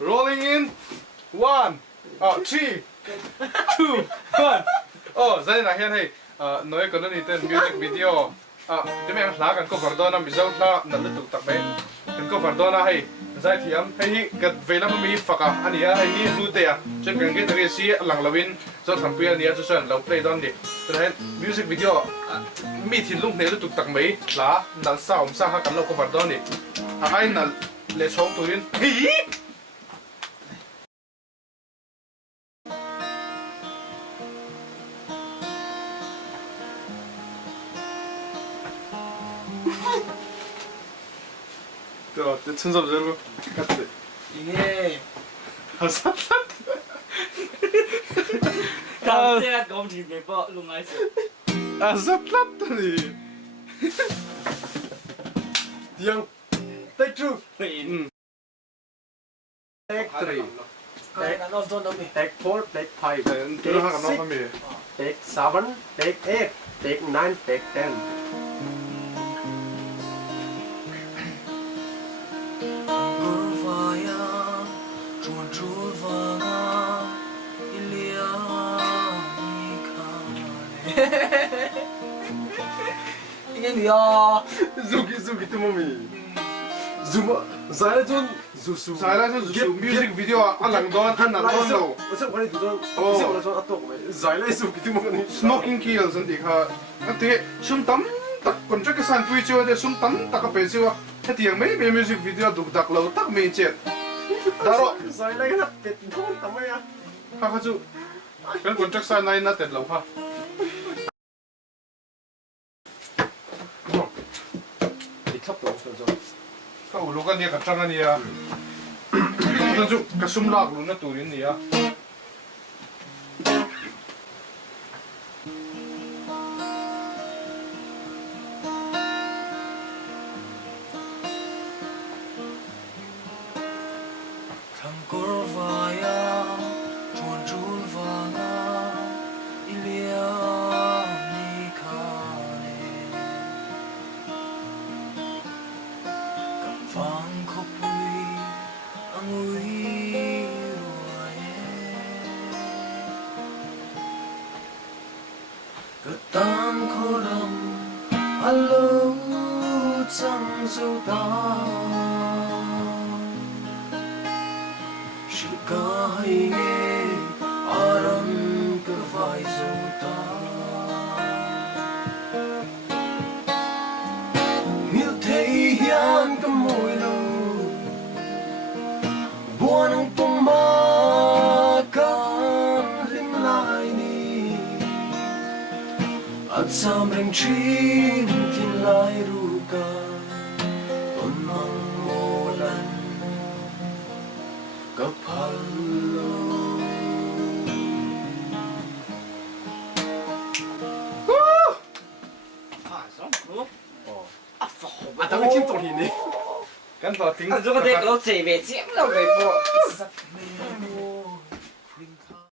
Rolling in. 1, 3, 2, 1. Oh, zaina hian hei. Noi kan ni ten music video. Tumi ang hla kan cover do na Mizo hla na lutuk tak mai. Kan cover do na hei. Zaithiam hei kat vela mi Faka ania hei Hlutea. Chen kan ge tari si lang lawin zo thampi ania chu san lo play don ni. Chen music video mi thin lung ne lutuk tak mai hla nal sa sa ha kan lo cover do ni. Ai nal le chong tuin. Hi. 자, 내 천섭 저로 같이. 예. 아삭. 감사합니다. 검진 대박 롱아이스. 아삭났더니. thiam take 2 응. take 3 Cái nó non non đi. take 4 take 5 Tôi 하나 너 하미. take 7 take 8 take 9 take 10 Ini dia. zuki tu mami zuma zaina chun zusu Zaina chun zusu music video alang don an nal don lo. What's what do you do? Is it what atok mai zaina zuki tu mami Smoking kills and dikha. Ate sum tam tak contract san pui chu de sum tam tak ka pe chu. Hetiang mai me music video duk dak lo tak me chet. Daro zaina ka pet don tamai ya ha ka chu. Kan contract san nai na tet lo ha. khắp tổ rồi Ka ulu kan dia ka tanga ni ya. Kan chu ka sum lak lu na turin ni ya. Tan khoram alo chang sâu ta sự ca hay nghe aram cơ vai sâu ta miêu thấy hian cái môi lâu buồn ang tung ma kan lim lại at sam reng chin tin lai ru ka ton mang molan ka phalo Giống luôn. à tao cái chim tổ thì này Kan to ting. Anh cho cái đấy nó chỉ về chiếm đâu vậy bộ.